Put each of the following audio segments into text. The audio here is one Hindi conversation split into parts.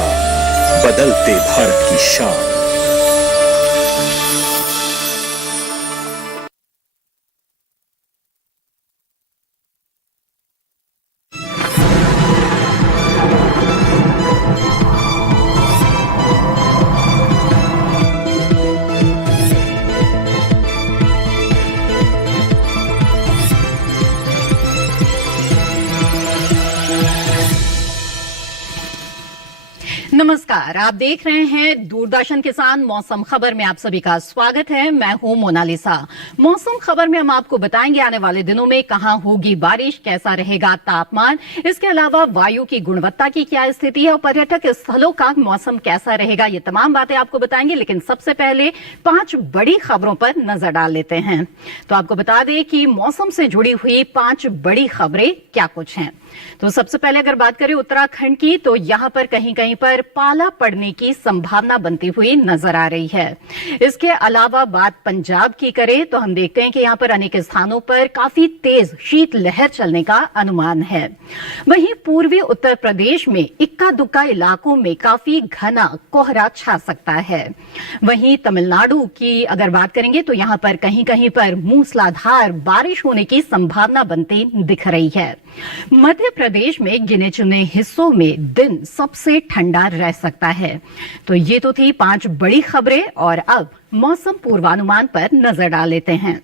समाचार, बदलते भारत की शान। नमस्कार, आप देख रहे हैं दूरदर्शन किसान मौसम खबर में आप सभी का स्वागत है। मैं हूं मोनालिसा। मौसम खबर में हम आपको बताएंगे आने वाले दिनों में कहां होगी बारिश, कैसा रहेगा तापमान, इसके अलावा वायु की गुणवत्ता की क्या स्थिति है और पर्यटक स्थलों का मौसम कैसा रहेगा। ये तमाम बातें आपको बताएंगे, लेकिन सबसे पहले 5 बड़ी खबरों पर नजर डाल लेते हैं। तो आपको बता दें कि मौसम से जुड़ी हुई 5 बड़ी खबरें क्या कुछ हैं। तो सबसे पहले अगर बात करें उत्तराखंड की, तो यहां पर कहीं कहीं पर पाला पड़ने की संभावना बनती हुई नजर आ रही है। इसके अलावा बात पंजाब की करें तो हम देखते हैं कि यहां पर अनेक स्थानों पर काफी तेज शीतलहर चलने का अनुमान है। वहीं पूर्वी उत्तर प्रदेश में इक्का दुक्का इलाकों में काफी घना कोहरा छा सकता है। वहीं तमिलनाडु की अगर बात करेंगे तो यहां पर कहीं कहीं पर मूसलाधार बारिश होने की संभावना बनती दिख रही है। मध्य प्रदेश में गिने चुने हिस्सों में दिन सबसे ठंडा रह सकता है। तो ये तो थी 5 बड़ी खबरें और अब मौसम पूर्वानुमान पर नजर डाल लेते हैं।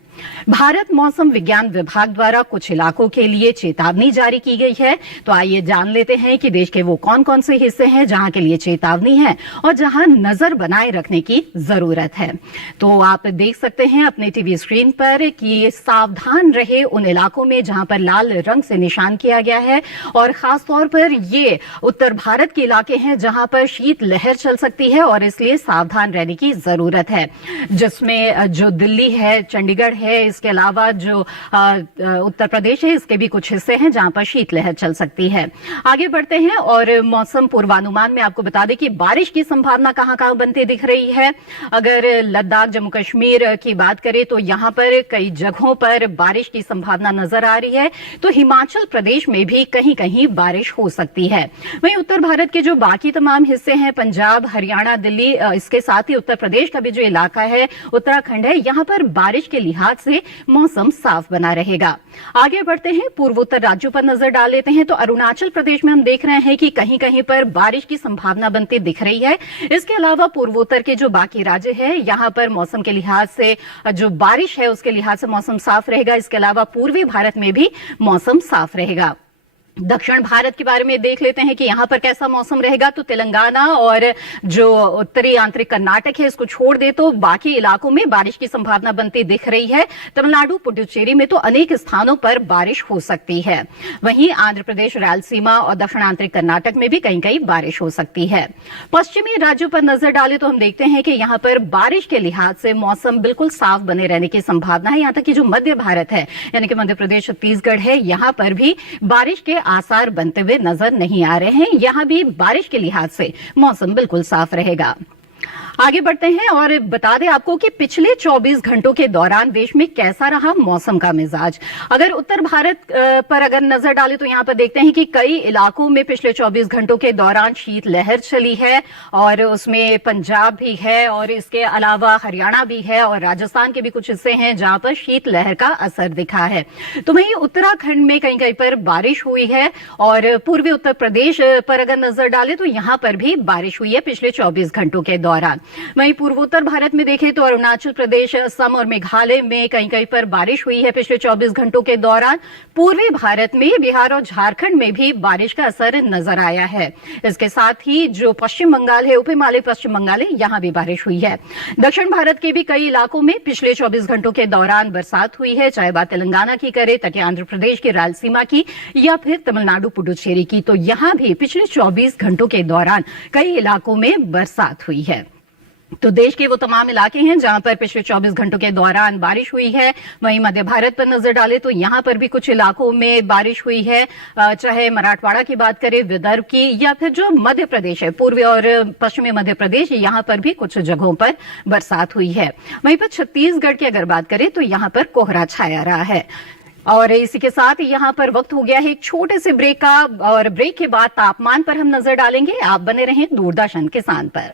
भारत मौसम विज्ञान विभाग द्वारा कुछ इलाकों के लिए चेतावनी जारी की गई है। तो आइए जान लेते हैं कि देश के वो कौन कौन से हिस्से हैं जहां के लिए चेतावनी है और जहां नजर बनाए रखने की जरूरत है। तो आप देख सकते हैं अपने टीवी स्क्रीन पर कि सावधान रहे उन इलाकों में जहां पर लाल रंग से निशान किया गया है और खासतौर पर ये उत्तर भारत के इलाके हैं जहां पर शीत लहर चल सकती है और इसलिए सावधान रहने की जरूरत है, जिसमें जो दिल्ली है, चंडीगढ़ है, इसके अलावा जो उत्तर प्रदेश है, इसके भी कुछ हिस्से हैं जहां पर शीतलहर चल सकती है। आगे बढ़ते हैं और मौसम पूर्वानुमान में आपको बता दें कि बारिश की संभावना कहां कहां बनती दिख रही है। अगर लद्दाख, जम्मू कश्मीर की बात करें तो यहां पर कई जगहों पर बारिश की संभावना नजर आ रही है। तो हिमाचल प्रदेश में भी कहीं कहीं बारिश हो सकती है। वहीं उत्तर भारत के जो बाकी तमाम हिस्से हैं, पंजाब, हरियाणा, दिल्ली, इसके साथ ही उत्तर प्रदेश का भी जो इलाका है, उत्तराखंड है, यहां पर बारिश के लिहाज से मौसम साफ बना रहेगा। आगे बढ़ते हैं, पूर्वोत्तर राज्यों पर नजर डाल लेते हैं। तो अरुणाचल प्रदेश में हम देख रहे हैं कि कहीं कहीं पर बारिश की संभावना बनती दिख रही है। इसके अलावा पूर्वोत्तर के जो बाकी राज्य है, यहां पर मौसम के लिहाज से जो बारिश है उसके लिहाज से मौसम साफ रहेगा। इसके अलावा पूर्वी भारत में भी मौसम साफ रहेगा। दक्षिण भारत के बारे में देख लेते हैं कि यहां पर कैसा मौसम रहेगा। तो तेलंगाना और जो उत्तरी आंतरिक कर्नाटक है, इसको छोड़ दे तो बाकी इलाकों में बारिश की संभावना बनती दिख रही है। तमिलनाडु, पुडुचेरी में तो अनेक स्थानों पर बारिश हो सकती है। वहीं आंध्र प्रदेश, रायलसीमा और दक्षिण आंतरिक कर्नाटक में भी कहीं कहीं बारिश हो सकती है। पश्चिमी राज्यों पर नजर डालें तो हम देखते हैं कि यहां पर बारिश के लिहाज से मौसम बिल्कुल साफ बने रहने की संभावना है। यहां तक कि जो मध्य भारत है, यानी कि मध्य प्रदेश, छत्तीसगढ़ है, यहां पर भी बारिश के आसार बनते हुए नजर नहीं आ रहे हैं। यहां भी बारिश के लिहाज से मौसम बिल्कुल साफ रहेगा। आगे बढ़ते हैं और बता दें आपको कि पिछले 24 घंटों के दौरान देश में कैसा रहा मौसम का मिजाज। अगर उत्तर भारत पर अगर नजर डालें तो यहां पर देखते हैं कि कई इलाकों में पिछले 24 घंटों के दौरान शीतलहर चली है और उसमें पंजाब भी है और इसके अलावा हरियाणा भी है और राजस्थान के भी कुछ हिस्से हैं जहां पर शीतलहर का असर दिखा है। तो वहीं उत्तराखंड में कहीं कहीं पर बारिश हुई है और पूर्वी उत्तर प्रदेश पर अगर नजर डालें तो यहां पर भी बारिश हुई है पिछले 24 घंटों के दौरान। वहीं पूर्वोत्तर भारत में देखें तो अरुणाचल प्रदेश, असम और मेघालय में कहीं कहीं पर बारिश हुई है पिछले 24 घंटों के दौरान। पूर्वी भारत में बिहार और झारखंड में भी बारिश का असर नजर आया है। इसके साथ ही जो पश्चिम बंगाल है, उप हिमालय पश्चिम बंगाल है, यहां भी बारिश हुई है। दक्षिण भारत के भी कई इलाकों में पिछले 24 घंटों के दौरान बरसात हुई है, चाहे बात तेलंगाना की करे, तटीय आंध्र प्रदेश की रायलसीमा की या फिर तमिलनाडु, पुडुचेरी की। तो यहां भी पिछले 24 घंटों के दौरान कई इलाकों में बरसात हुई है। तो देश के वो तमाम इलाके हैं जहां पर पिछले 24 घंटों के दौरान बारिश हुई है। वहीं मध्य भारत पर नजर डालें तो यहां पर भी कुछ इलाकों में बारिश हुई है, चाहे मराठवाड़ा की बात करें, विदर्भ की, या फिर जो मध्य प्रदेश है, पूर्वी और पश्चिमी मध्य प्रदेश, यहां पर भी कुछ जगहों पर बरसात हुई है। वहीं पर छत्तीसगढ़ की अगर बात करें तो यहां पर कोहरा छाया रहा है। और इसी के साथ यहाँ पर वक्त हो गया है एक छोटे से ब्रेक का, और ब्रेक के बाद तापमान पर हम नजर डालेंगे। आप बने रहें दूरदर्शन किसान पर।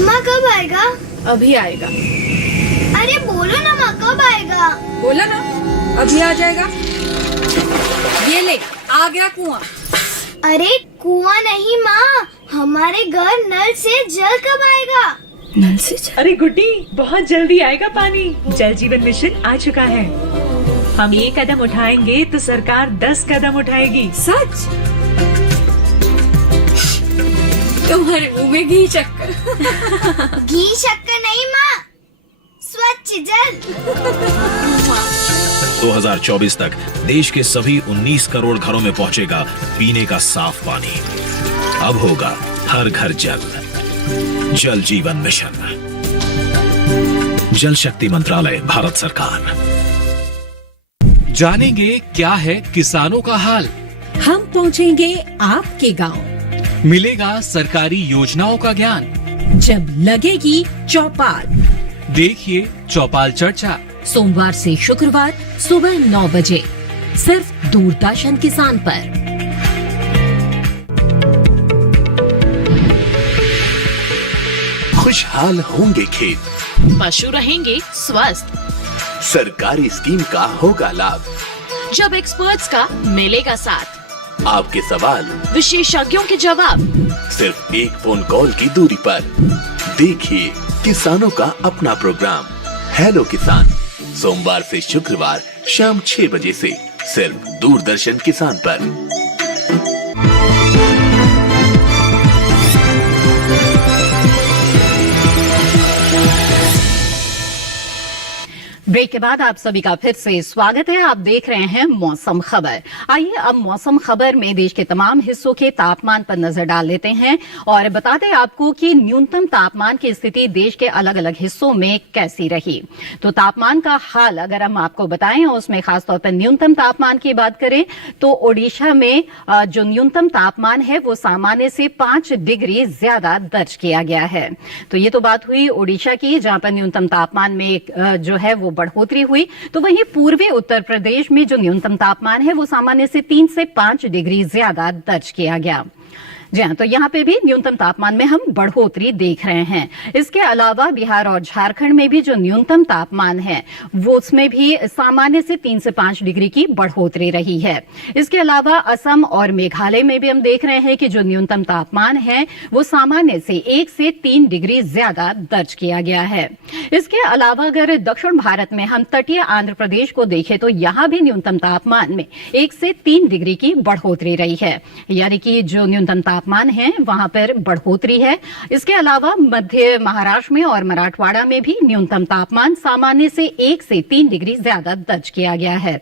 माँ कब आएगा? अभी आएगा। अरे बोलो ना माँ कब आएगा? बोला ना अभी आ जाएगा। ये ले आ गया कुआं। अरे कुआं नहीं माँ, हमारे घर नल से जल कब आएगा? नल से जल? अरे गुड्डी, बहुत जल्दी आएगा पानी। जल जीवन मिशन आ चुका है। हम ये कदम उठाएंगे तो सरकार 10 कदम उठाएगी। सच? तुम्हारे मुंह में घी चक्कर। घी शक्कर नहीं माँ, स्वच्छ जल। 2024 तक देश के सभी 19 करोड़ घरों में पहुंचेगा पीने का साफ पानी। अब होगा हर घर जल। जल जीवन मिशन, जल शक्ति मंत्रालय, भारत सरकार। जानेंगे क्या है किसानों का हाल। हम पहुंचेंगे आपके गांव। मिलेगा सरकारी योजनाओं का ज्ञान। जब लगेगी चौपाल, देखिए चौपाल चर्चा सोमवार से शुक्रवार सुबह 9 बजे सिर्फ दूरदर्शन किसान पर। खुशहाल होंगे खेत, पशु रहेंगे स्वस्थ, सरकारी स्कीम का होगा लाभ, जब एक्सपर्ट्स का मिलेगा साथ, आपके सवाल विशेषज्ञों के जवाब, सिर्फ एक फोन कॉल की दूरी पर। देखिए किसानों का अपना प्रोग्राम हेलो किसान, सोमवार से शुक्रवार शाम 6 बजे से सिर्फ दूरदर्शन किसान पर। ब्रेक के बाद आप सभी का फिर से स्वागत है। आप देख रहे हैं मौसम खबर। आइए अब मौसम खबर में देश के तमाम हिस्सों के तापमान पर नजर डाल लेते हैं और बता दें आपको कि न्यूनतम तापमान की स्थिति देश के अलग अलग हिस्सों में कैसी रही। तो तापमान का हाल अगर हम आपको बताएं, उसमें खासतौर पर न्यूनतम तापमान की बात करें तो ओडिशा में जो न्यूनतम तापमान है वो सामान्य से 5 डिग्री ज्यादा दर्ज किया गया है। तो ये तो बात हुई ओडिशा की, जहां पर न्यूनतम तापमान में जो है वो बढ़ोतरी हुई। तो वहीं पूर्वी उत्तर प्रदेश में जो न्यूनतम तापमान है वो सामान्य से 3 से 5 डिग्री ज्यादा दर्ज किया गया। जी हाँ, तो यहाँ पे भी न्यूनतम तापमान में हम बढ़ोतरी देख रहे हैं। इसके अलावा बिहार और झारखंड में भी जो न्यूनतम तापमान है वो उसमें भी सामान्य से 3 से 5 डिग्री की बढ़ोतरी रही है। इसके अलावा असम और मेघालय में भी हम देख रहे हैं कि जो न्यूनतम तापमान है वो सामान्य से 1 से 3 डिग्री ज्यादा दर्ज किया गया है। इसके अलावा अगर दक्षिण भारत में हम तटीय आंध्र प्रदेश को देखें तो यहाँ भी न्यूनतम तापमान में 1 से 3 डिग्री की बढ़ोतरी रही है, यानी कि जो न्यूनतम तापमान है वहां पर बढ़ोतरी है। इसके अलावा मध्य महाराष्ट्र में और मराठवाड़ा में भी न्यूनतम तापमान सामान्य से 1 से 3 डिग्री ज्यादा दर्ज किया गया है।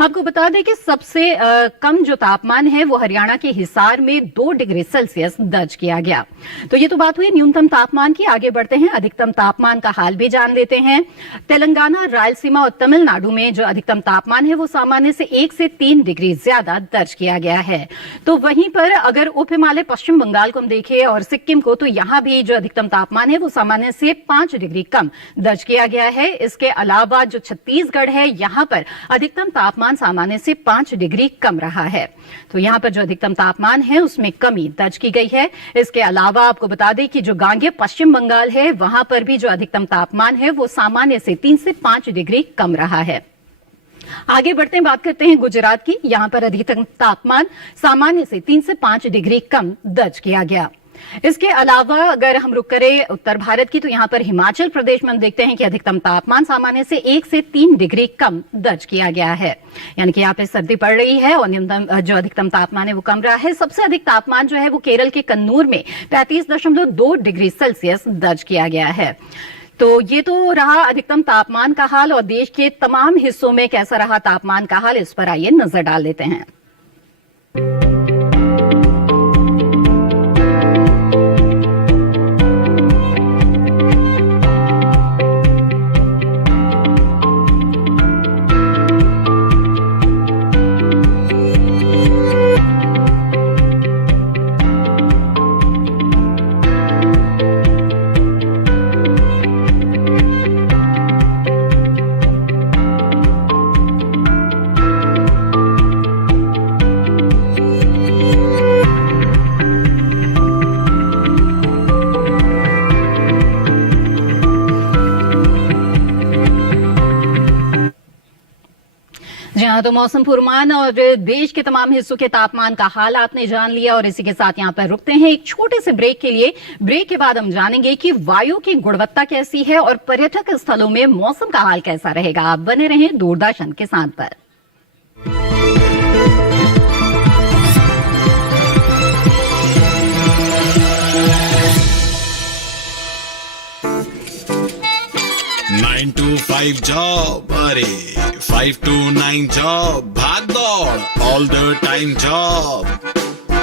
आपको बता दें कि सबसे कम जो तापमान है वो हरियाणा के हिसार में 2 डिग्री सेल्सियस दर्ज किया गया। तो ये तो बात हुई न्यूनतम तापमान की। आगे बढ़ते हैं, अधिकतम तापमान का हाल भी जान लेते हैं। तेलंगाना, रायलसीमा और तमिलनाडु में जो अधिकतम तापमान है वो सामान्य से 1 से 3 डिग्री ज्यादा दर्ज किया गया है। तो वहीं पर अगर उप हिमालय पश्चिम बंगाल को हम देखें और सिक्किम को, तो यहां भी जो अधिकतम तापमान है वो सामान्य से 5 डिग्री कम दर्ज किया गया है। इसके अलावा जो छत्तीसगढ़ है यहां पर अधिकतम तापमान सामान्य से 5 डिग्री कम रहा है। तो यहां पर जो अधिकतम तापमान है उसमें कमी दर्ज की गई है। इसके अलावा आपको बता दें कि जो गांगेय पश्चिम बंगाल है वहां पर भी जो अधिकतम तापमान है वो सामान्य से 3 से 5 डिग्री कम रहा है। आगे बढ़ते हैं, बात करते हैं गुजरात की। यहां पर अधिकतम तापमान सामान्य से 3 से 5 डिग्री कम दर्ज किया गया। इसके अलावा अगर हम रुक करें उत्तर भारत की, तो यहां पर हिमाचल प्रदेश में हम देखते हैं कि अधिकतम तापमान सामान्य से 1 से 3 डिग्री कम दर्ज किया गया है, यानी कि यहाँ पे सर्दी पड़ रही है और न्यूनतम जो अधिकतम तापमान है वो कम रहा है। सबसे अधिक तापमान जो है वो केरल के कन्नूर में 35.2 डिग्री सेल्सियस दर्ज किया गया है। तो ये तो रहा अधिकतम तापमान का हाल, और देश के तमाम हिस्सों में कैसा रहा तापमान का हाल, इस पर आइए नजर डाल लेते हैं। जी हाँ, तो मौसम पूर्वानुमान और देश के तमाम हिस्सों के तापमान का हाल आपने जान लिया और इसी के साथ यहाँ पर रुकते हैं एक छोटे से ब्रेक के लिए। ब्रेक के बाद हम जानेंगे कि वायु की गुणवत्ता कैसी है और पर्यटक स्थलों में मौसम का हाल कैसा रहेगा। आप बने रहें दूरदर्शन किसान पर। नाइन टू 5 जॉब, अरे 5 to 9 जॉब, भाग दौड़ all the time job,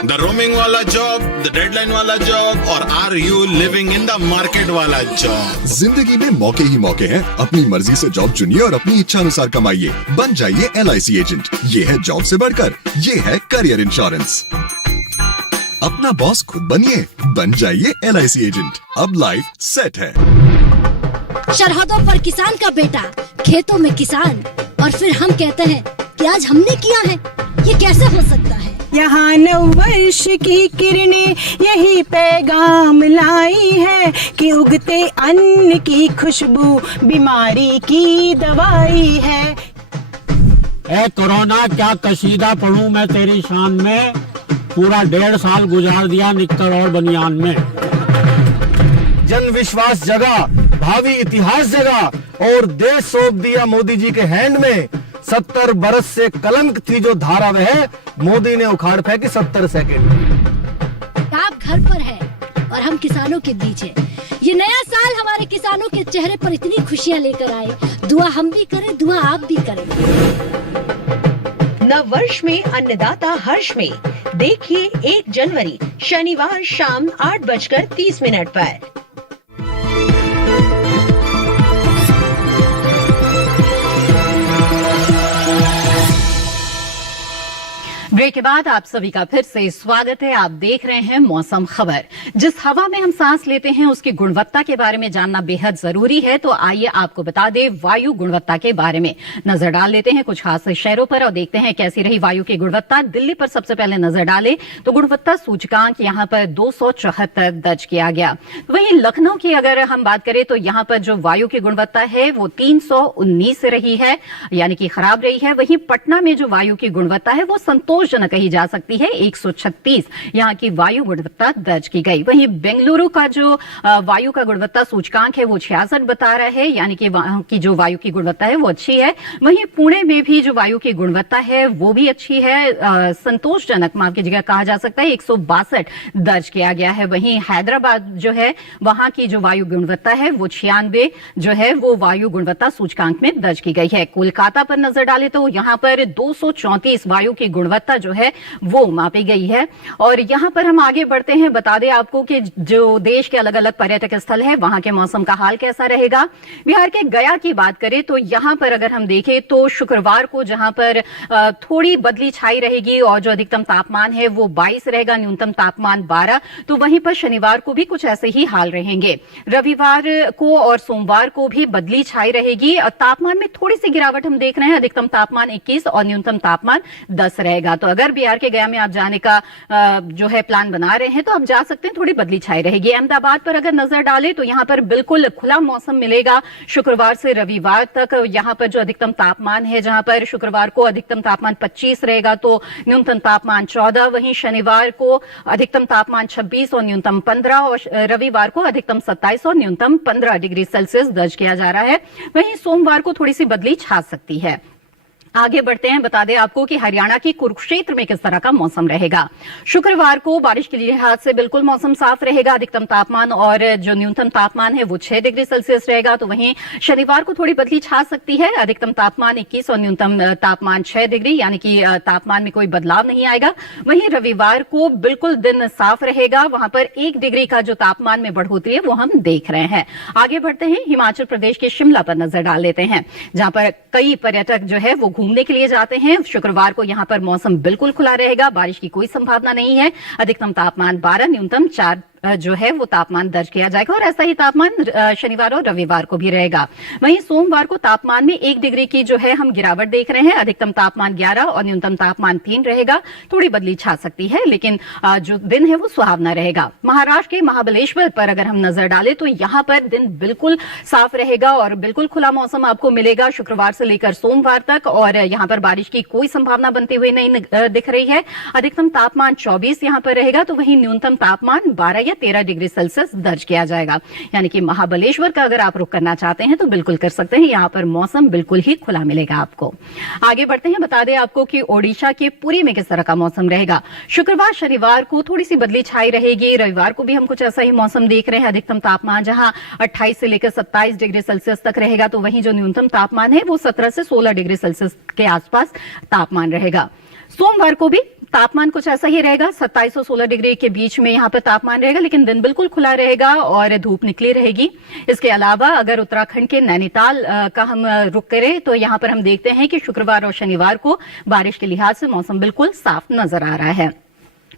the roaming वाला जॉब, द डेडलाइन वाला जॉब, और are you living in the market वाला जॉब। जिंदगी में मौके ही मौके हैं। अपनी मर्जी से जॉब चुनिए और अपनी इच्छा अनुसार कमाइए। बन जाइए LIC एजेंट। ये है जॉब से बढ़कर, ये है करियर इंश्योरेंस। अपना बॉस खुद बनिए, बन जाइए LIC एजेंट। अब लाइफ सेट है। सरहदों पर किसान का बेटा, खेतों में किसान, और फिर हम कहते हैं कि आज हमने किया है। ये कैसे हो सकता है? यहाँ नववर्ष की किरणें यही पैगाम लाई है कि उगते अन्न की खुशबू बीमारी की दवाई है। ए कोरोना, क्या कसीदा पढ़ूं मैं तेरी शान में, पूरा 1.5 साल गुजार दिया निक्कर और बनियान में। जन विश्वास जगा, भावी इतिहास जगा, और देश सौंप दिया मोदी जी के हैंड में। 70 बरस से कलंक थी जो धारा वह, मोदी ने उखाड़ फेंकी 70 सेकेंड। आप घर पर है और हम किसानों के बीच है। ये नया साल हमारे किसानों के चेहरे पर इतनी खुशियां लेकर आए। दुआ हम भी करें, दुआ आप भी करें। नव वर्ष में अन्नदाता हर्ष में, देखिए 1 जनवरी शनिवार शाम 8:30 पर। ब्रेक के बाद आप सभी का फिर से स्वागत है। आप देख रहे हैं मौसम खबर। जिस हवा में हम सांस लेते हैं उसकी गुणवत्ता के बारे में जानना बेहद जरूरी है, तो आइए आपको बता दें वायु गुणवत्ता के बारे में। नजर डाल लेते हैं कुछ खास शहरों पर और देखते हैं कैसी रही वायु की गुणवत्ता। दिल्ली पर सबसे पहले नजर डालें तो गुणवत्ता सूचकांक यहां पर 274 दर्ज किया गया। वहीं लखनऊ की अगर हम बात करें तो यहां पर जो वायु की गुणवत्ता है वो 319 रही है, यानी कि खराब रही है। वहीं पटना में जो वायु की गुणवत्ता है वो संतोषजनक कही जा सकती है, 136 यहाँ की वायु गुणवत्ता दर्ज की गई। वहीं बेंगलुरु का जो वायु का गुणवत्ता सूचकांक है वो 66 बता रहा है, यानी कि वहां की जो वायु की गुणवत्ता है वो अच्छी है। वहीं पुणे में भी जो वायु की गुणवत्ता है वो भी अच्छी है, संतोषजनक माफ कीजिएगा कहा जा सकता है, 162 दर्ज किया गया है। वहीं हैदराबाद जो है वहां की जो वायु गुणवत्ता है वो 96 जो है वो वायु गुणवत्ता सूचकांक में दर्ज की गई है। कोलकाता पर नजर डाले तो यहाँ पर 234 वायु की गुणवत्ता जो है वो मापी गई है। और यहां पर हम आगे बढ़ते हैं, बता दें आपको कि जो देश के अलग अलग पर्यटक स्थल है वहां के मौसम का हाल कैसा रहेगा। बिहार के गया की बात करें तो यहां पर अगर हम देखें तो शुक्रवार को जहां पर थोड़ी बदली छाई रहेगी और जो अधिकतम तापमान है वो 22 रहेगा, न्यूनतम तापमान 12। तो वहीं पर शनिवार को भी कुछ ऐसे ही हाल रहेंगे। रविवार को और सोमवार को भी बदली छाई रहेगी और तापमान में थोड़ी सी गिरावट हम देख रहे हैं, अधिकतम तापमान 21 और न्यूनतम तापमान 10 रहेगा। तो अगर बिहार के गया में आप जाने का जो है प्लान बना रहे हैं तो आप जा सकते हैं, थोड़ी बदली छाई रहेगी। अहमदाबाद पर अगर नजर डालें तो यहां पर बिल्कुल खुला मौसम मिलेगा शुक्रवार से रविवार तक। यहां पर जो अधिकतम तापमान है, जहां पर शुक्रवार को अधिकतम तापमान 25 रहेगा तो न्यूनतम तापमान 14। वहीं शनिवार को अधिकतम तापमान 26 और न्यूनतम 15 और रविवार को अधिकतम 27 और न्यूनतम 15 डिग्री सेल्सियस दर्ज किया जा रहा है। वहीं सोमवार को थोड़ी सी बदली छा सकती है। आगे बढ़ते हैं, बता दें आपको कि हरियाणा की कुरुक्षेत्र में किस तरह का मौसम रहेगा। शुक्रवार को बारिश के लिहाज से बिल्कुल मौसम साफ रहेगा, अधिकतम तापमान और जो न्यूनतम तापमान है वो 6 डिग्री सेल्सियस रहेगा। तो वहीं शनिवार को थोड़ी बदली छा सकती है, अधिकतम तापमान 21 और न्यूनतम तापमान 6 डिग्री, यानी कि तापमान में कोई बदलाव नहीं आएगा। वहीं रविवार को बिल्कुल दिन साफ रहेगा, वहां पर 1 डिग्री का जो तापमान में बढ़ोतरी है वो हम देख रहे हैं। आगे बढ़ते हैं, हिमाचल प्रदेश के शिमला पर नजर डाल लेते हैं, जहां पर कई पर्यटक जो है वो घूमने के लिए जाते हैं। शुक्रवार को यहां पर मौसम बिल्कुल खुला रहेगा, बारिश की कोई संभावना नहीं है। अधिकतम तापमान 12, न्यूनतम जो है वो तापमान दर्ज किया जाएगा और ऐसा ही तापमान शनिवार और रविवार को भी रहेगा। वहीं सोमवार को तापमान में 1 डिग्री की जो है हम गिरावट देख रहे हैं। अधिकतम तापमान 11 और न्यूनतम तापमान 3 रहेगा। थोड़ी बदली छा सकती है, लेकिन जो दिन है वो सुहावना रहेगा। महाराष्ट्र के महाबलेश्वर पर अगर हम नजर डालें तो यहाँ पर दिन बिल्कुल साफ रहेगा और बिल्कुल खुला मौसम आपको मिलेगा शुक्रवार से लेकर सोमवार तक, और यहाँ पर बारिश की कोई संभावना बनती हुई नहीं दिख रही है। अधिकतम तापमान 24 यहाँ पर रहेगा, तो वहीं न्यूनतम तापमान 12 या 13 डिग्री सेल्सियस दर्ज किया जाएगा। यानी कि महाबलेश्वर का अगर आप रुख करना चाहते हैं तो बिल्कुल कर सकते हैं। यहाँ पर मौसम बिल्कुल ही खुला मिलेगा आपको। आगे बढ़ते हैं, बता दें आपको कि ओडिशा के पुरी में किस तरह का मौसम रहेगा। शुक्रवार शनिवार को थोड़ी सी बदली छाई रहेगी। रविवार को भी हम कुछ ऐसा ही मौसम देख रहे हैं। अधिकतम तापमान जहां 28 से लेकर 27 डिग्री सेल्सियस तक रहेगा, तो वहीं जो न्यूनतम तापमान है वो 17 से 16 डिग्री सेल्सियस के आसपास तापमान रहेगा। सोमवार को भी तापमान कुछ ऐसा ही रहेगा, 27 और 16 डिग्री के बीच में यहाँ पर तापमान रहेगा, लेकिन दिन बिल्कुल खुला रहेगा और धूप निकली रहेगी। इसके अलावा अगर उत्तराखंड के नैनीताल का हम रुख करें तो यहाँ पर हम देखते हैं कि शुक्रवार और शनिवार को बारिश के लिहाज से मौसम बिल्कुल साफ नजर आ रहा है।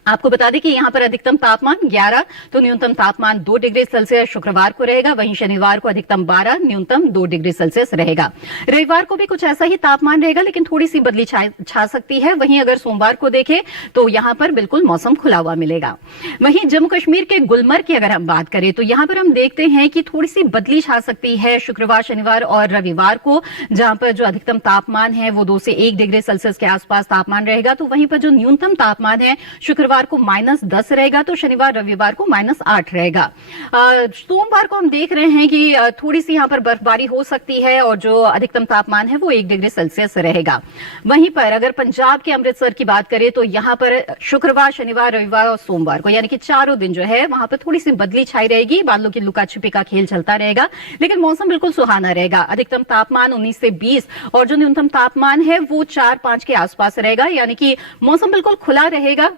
आपको बता दें कि यहाँ पर अधिकतम तापमान 11 तो न्यूनतम तापमान 2 डिग्री सेल्सियस शुक्रवार को रहेगा। वहीं शनिवार को अधिकतम 12 न्यूनतम 2 डिग्री सेल्सियस रहेगा। रविवार को भी कुछ ऐसा ही तापमान रहेगा, लेकिन थोड़ी सी बदली छा सकती है। वहीं अगर सोमवार को देखें तो यहाँ पर बिल्कुल मौसम खुला हुआ मिलेगा। वहीं जम्मू कश्मीर के गुलमर्ग की अगर हम बात करें तो यहाँ पर हम देखते हैं कि थोड़ी सी बदली छा सकती है शुक्रवार शनिवार और रविवार को, जहां पर जो अधिकतम तापमान है वो 2 से 1 डिग्री सेल्सियस के आसपास तापमान रहेगा। तो वहीं पर जो न्यूनतम तापमान है शुक्रवार को -10 रहेगा, तो शनिवार रविवार को -8 रहेगा। सोमवार को हम देख रहे हैं कि थोड़ी सी यहाँ पर बर्फबारी हो सकती है और जो अधिकतम तापमान है वो 1 डिग्री सेल्सियस रहेगा। वहीं पर अगर पंजाब के अमृतसर की बात करें तो यहाँ पर शुक्रवार शनिवार रविवार और सोमवार को यानी कि चारों दिन जो है वहां पर थोड़ी सी बदली छाई रहेगी। बादलों की लुका छिपी का खेल चलता रहेगा, लेकिन मौसम बिल्कुल सुहाना रहेगा। अधिकतम तापमान 19 से 20 और जो न्यूनतम तापमान है वो 4-5 के आसपास रहेगा। यानी कि मौसम बिल्कुल खुला रहेगा,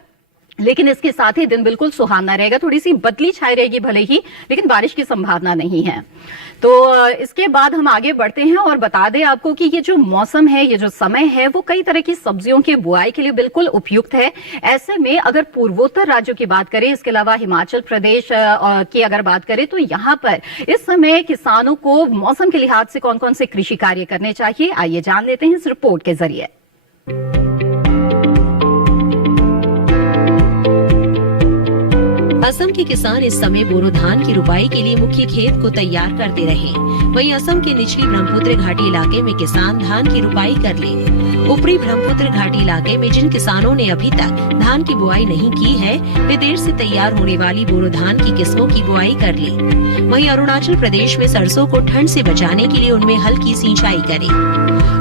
लेकिन इसके साथ ही दिन बिल्कुल सुहाना रहेगा। थोड़ी सी बदली छाई रहेगी भले ही, लेकिन बारिश की संभावना नहीं है। तो इसके बाद हम आगे बढ़ते हैं और बता दें आपको कि ये जो मौसम है, ये जो समय है वो कई तरह की सब्जियों की बुआई के लिए बिल्कुल उपयुक्त है। ऐसे में अगर पूर्वोत्तर राज्यों की बात करें, इसके अलावा हिमाचल प्रदेश की अगर बात करें तो यहाँ पर इस समय किसानों को मौसम के लिहाज से कौन कौन से कृषि कार्य करने चाहिए, आइए जान लेते हैं इस रिपोर्ट के जरिए। असम के किसान इस समय बोरो धान की रुपाई के लिए मुख्य खेत को तैयार करते रहे। वहीं असम के निचली ब्रह्मपुत्र घाटी इलाके में किसान धान की रुपाई कर ले। ऊपरी ब्रह्मपुत्र घाटी इलाके में जिन किसानों ने अभी तक धान की बुआई नहीं की है, वे देर से तैयार होने वाली बोरो धान की किस्मों की बुआई कर ले। वहीं अरुणाचल प्रदेश में सरसों को ठंड से बचाने के लिए उनमें हल्की सिंचाई करें।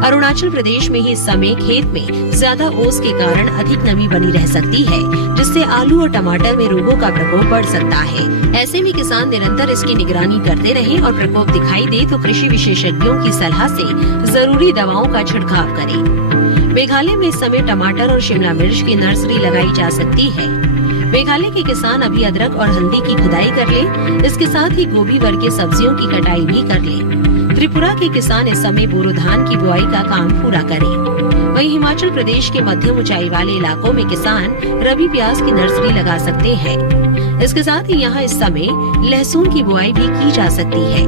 अरुणाचल प्रदेश में ही इस समय खेत में ज्यादा ओस के कारण अधिक नमी बनी रह सकती है, जिससे आलू और टमाटर में रोगों का प्रकोप बढ़ सकता है। ऐसे में किसान निरंतर इसकी निगरानी करते रहें और प्रकोप दिखाई दे तो कृषि विशेषज्ञों की सलाह से जरूरी दवाओं का छिड़काव करें। मेघालय में इस समय टमाटर और शिमला मिर्च की नर्सरी लगाई जा सकती है। मेघालय के किसान अभी अदरक और हल्दी की खुदाई कर ले। इसके साथ ही गोभी वर्ग की सब्जियों की कटाई भी कर ले। त्रिपुरा के किसान इस समय बोरो धान की बुआई का काम पूरा करें। वहीं हिमाचल प्रदेश के मध्यम ऊंचाई वाले इलाकों में किसान रबी प्याज की नर्सरी लगा सकते हैं। इसके साथ ही यहाँ इस समय लहसुन की बुआई भी की जा सकती है।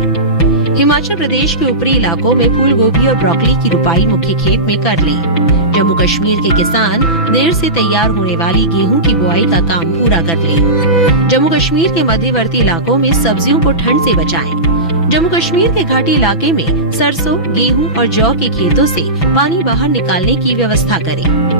हिमाचल प्रदेश के ऊपरी इलाकों में फूल गोभी और ब्रोकली की रुपाई मुख्य खेत में कर लें। जम्मू कश्मीर के किसान देर से तैयार होने वाली गेहूं की बुआई का काम पूरा कर लें। जम्मू कश्मीर के मध्यवर्ती इलाकों में सब्जियों को ठंड से बचाएं। जम्मू कश्मीर के घाटी इलाके में सरसों, गेहूं और जौ के खेतों से पानी बाहर निकालने की व्यवस्था करें।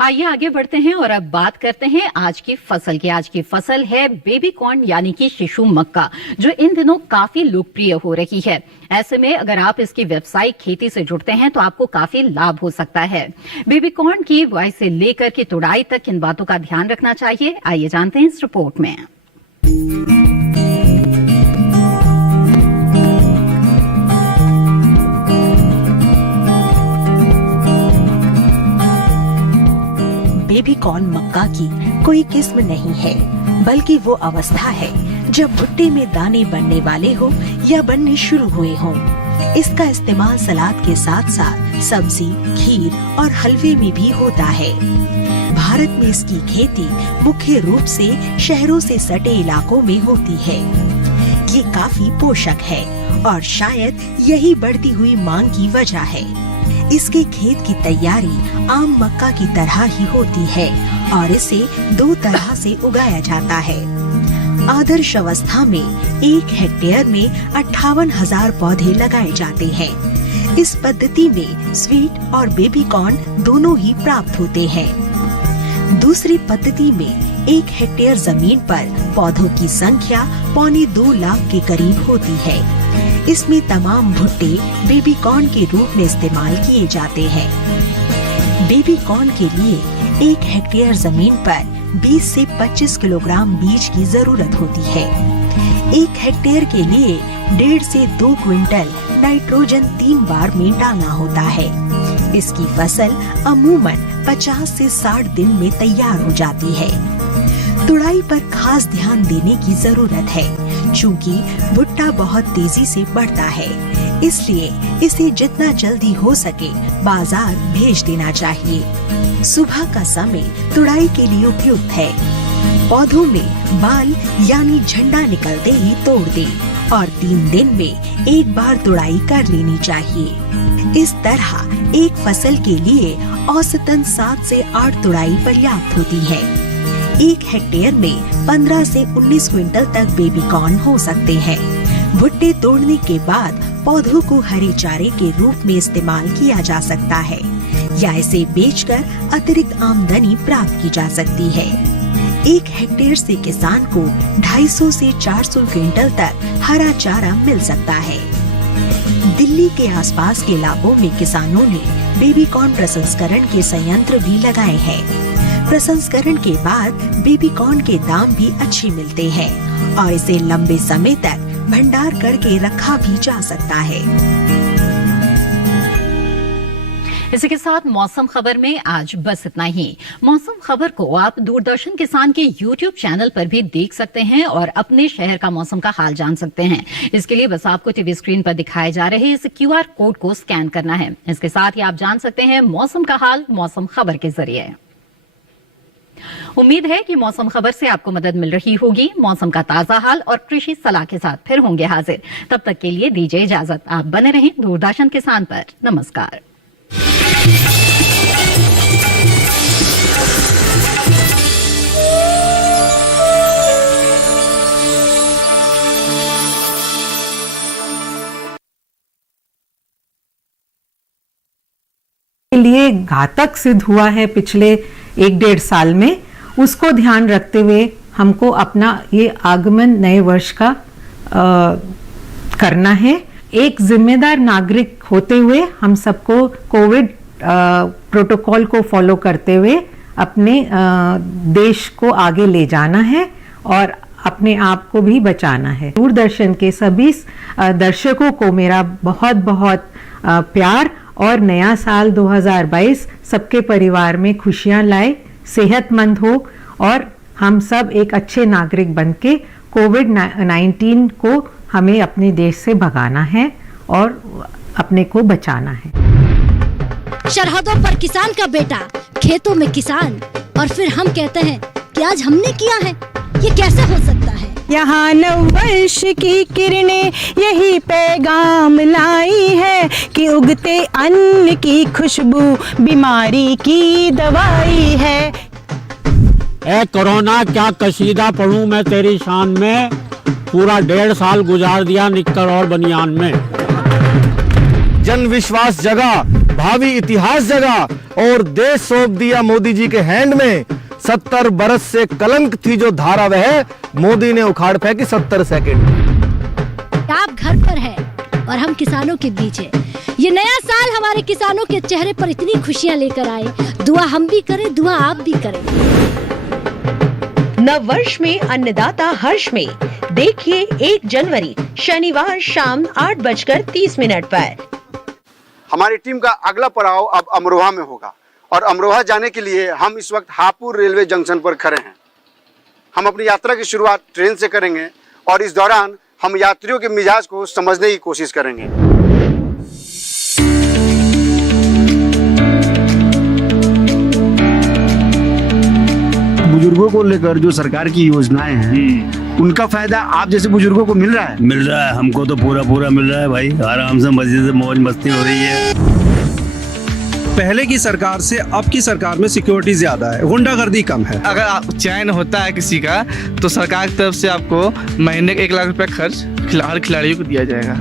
आइए आगे बढ़ते हैं और अब बात करते हैं आज की फसल की। आज की फसल है बेबी कॉर्न यानी कि शिशु मक्का, जो इन दिनों काफी लोकप्रिय हो रही है। ऐसे में अगर आप इसकी व्यावसायिक खेती से जुड़ते हैं तो आपको काफी लाभ हो सकता है। बेबी कॉर्न की बुआई से लेकर के तुड़ाई तक किन बातों का ध्यान रखना चाहिए, आइए जानते हैं इस रिपोर्ट में। बेबी कॉर्न मक्का की कोई किस्म नहीं है, बल्कि वो अवस्था है जब भुट्टे में दाने बनने वाले हो या बनने शुरू हुए हों। इसका इस्तेमाल सलाद के साथ साथ सब्जी, खीर और हलवे में भी होता है। भारत में इसकी खेती मुख्य रूप से शहरों से सटे इलाकों में होती है। ये काफी पोषक है और शायद यही बढ़ती हुई मांग की वजह है। इसके खेत की तैयारी आम मक्का की तरह ही होती है और इसे 2 तरह से उगाया जाता है। आदर्श अवस्था में 1 हेक्टेयर में 58,000 पौधे लगाए जाते हैं। इस पद्धति में स्वीट और बेबी कॉर्न दोनों ही प्राप्त होते हैं। दूसरी पद्धति में 1 हेक्टेयर जमीन पर पौधों की संख्या 1.25 लाख के करीब होती है। इसमें तमाम भुट्टे बेबी कॉर्न के रूप में इस्तेमाल किए जाते हैं। बेबी कॉर्न के लिए 1 हेक्टेयर जमीन पर 20 से 25 किलोग्राम बीज की जरूरत होती है। 1 हेक्टेयर के लिए 1.5 से 2 क्विंटल नाइट्रोजन 3 बार में डालना होता है। इसकी फसल अमूमन 50 से 60 दिन में तैयार हो जाती है। तुड़ाई पर खास ध्यान देने की जरूरत है, चूँकि भुट्टा बहुत तेजी से बढ़ता है, इसलिए इसे जितना जल्दी हो सके बाजार भेज देना चाहिए। सुबह का समय तुड़ाई के लिए उपयुक्त है। पौधों में बाल यानी झंडा निकलते ही तोड़ दें और 3 दिन में 1 बार तुड़ाई कर लेनी चाहिए। इस तरह एक फसल के लिए औसतन 7 से 8 तुड़ाई पर्याप्त होती है। 1 हेक्टेयर में 15 से 19 क्विंटल तक बेबी कॉर्न हो सकते हैं। भुट्टे तोड़ने के बाद पौधों को हरे चारे के रूप में इस्तेमाल किया जा सकता है या इसे बेचकर अतिरिक्त आमदनी प्राप्त की जा सकती है। 1 हेक्टेयर से किसान को 250 से 400 क्विंटल तक हरा चारा मिल सकता है। दिल्ली के आसपास के इलाकों में किसानों ने बेबी कॉर्न प्रसंस्करण के संयंत्र भी लगाए हैं। प्रसंस्करण के बाद बेबी कॉर्न के दाम भी अच्छे मिलते हैं और इसे लंबे समय तक भंडार करके रखा भी जा सकता है। इसी के साथ मौसम खबर में आज बस इतना ही। मौसम खबर को आप दूरदर्शन किसान के YouTube चैनल पर भी देख सकते हैं और अपने शहर का मौसम का हाल जान सकते हैं। इसके लिए बस आपको टीवी स्क्रीन पर दिखाए जा रहे इस QR कोड को स्कैन करना है। इसके साथ ही आप जान सकते हैं मौसम का हाल मौसम खबर के जरिए। उम्मीद है कि मौसम खबर से आपको मदद मिल रही होगी। मौसम का ताजा हाल और कृषि सलाह के साथ फिर होंगे हाजिर। तब तक के लिए दीजिए इजाजत। आप बने रहें दूरदर्शन किसान पर। नमस्कार। के लिए घातक सिद्ध हुआ है पिछले 1-1.5 साल में, उसको ध्यान रखते हुए हमको अपना ये आगमन नए वर्ष का करना है। एक जिम्मेदार नागरिक होते हुए हम सबको कोविड प्रोटोकॉल को फॉलो करते हुए अपने देश को आगे ले जाना है और अपने आप को भी बचाना है। दूरदर्शन के सभी दर्शकों को मेरा बहुत बहुत प्यार और नया साल 2022 सबके परिवार में खुशियां लाए, सेहतमंद हो और हम सब एक अच्छे नागरिक बनके कोविड-19 को हमें अपने देश से भगाना है और अपने को बचाना है। सरहदों पर किसान का बेटा, खेतों में किसान, और फिर हम कहते हैं कि आज हमने किया है। ये कैसे हो सकता है? यहाँ नववर्ष की किरणें यही पैगाम लाई है कि उगते अन्न की खुशबू बीमारी की दवाई है। ए कोरोना क्या कसीदा पढ़ूं मैं तेरी शान में, पूरा 1.5 साल गुजार दिया निक्कर और बनियान में। जन विश्वास जगा, भावी इतिहास जगा और देश सौंप दिया मोदी जी के हैंड में। 70 बरस से कलंक थी जो धारा वह मोदी ने उखाड़ फेंकी 70 सेकंड। आप घर पर है और हम किसानों के बीच है। ये नया साल हमारे किसानों के चेहरे पर इतनी खुशियां लेकर आए। दुआ हम भी करें, दुआ आप भी करें। नव वर्ष में अन्नदाता हर्ष में देखिए 1 जनवरी शनिवार शाम 8:30 पर। हमारी टीम का अगला पड़ाव अब अमरोहा में होगा और अमरोहा जाने के लिए हम इस वक्त हापुड़ रेलवे जंक्शन पर खड़े हैं। हम अपनी यात्रा की शुरुआत ट्रेन से करेंगे और इस दौरान हम यात्रियों के मिजाज को समझने की कोशिश करेंगे। बुजुर्गों को लेकर जो सरकार की योजनाएं हैं उनका फायदा आप जैसे बुजुर्गों को मिल रहा है? मिल रहा है, हमको तो पूरा मिल रहा है भाई। आराम से मजे से मौज मस्ती हो रही है। पहले की सरकार से अब की सरकार में सिक्योरिटी ज्यादा है, गुंडागर्दी कम है। अगर चयन होता है किसी का तो सरकार की तरफ से आपको महीने का 1 लाख रुपए खर्च हर खिलाड़ियों को दिया जाएगा।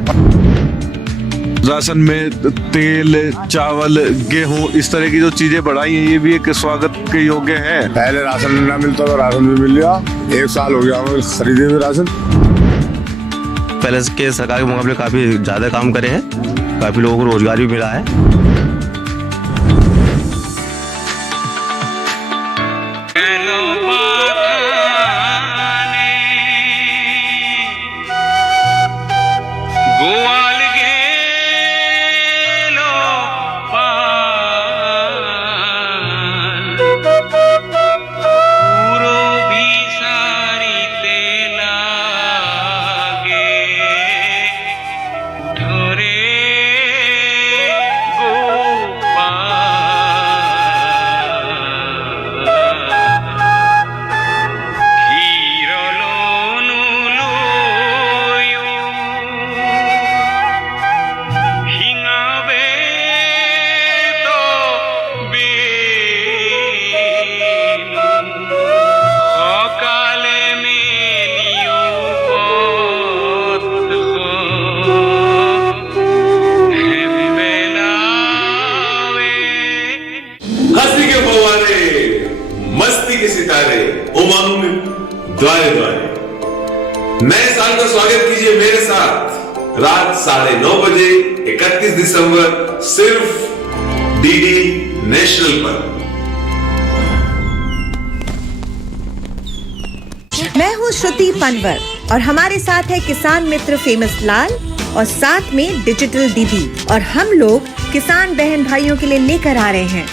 राशन में तेल, चावल, गेहूं, इस तरह की जो चीजें बढ़ाई हैं, ये भी एक स्वागत के योग्य है। पहले राशन ना मिलता तो राशन भी मिल गया। 1 साल हो गया हमें खरीदे हुए राशन। पहले के सरकार के मुकाबले काफी ज्यादा काम करे हैं, काफी लोगों को रोजगार भी मिला है। नए साल का स्वागत कीजिए मेरे साथ रात 9:30 बजे 31 दिसंबर सिर्फ डीडी नेशनल पर। मैं हूँ श्रुति पनवर और हमारे साथ है किसान मित्र फेमस लाल और साथ में डिजिटल दीदी, और हम लोग किसान बहन भाइयों के लिए लेकर आ रहे हैं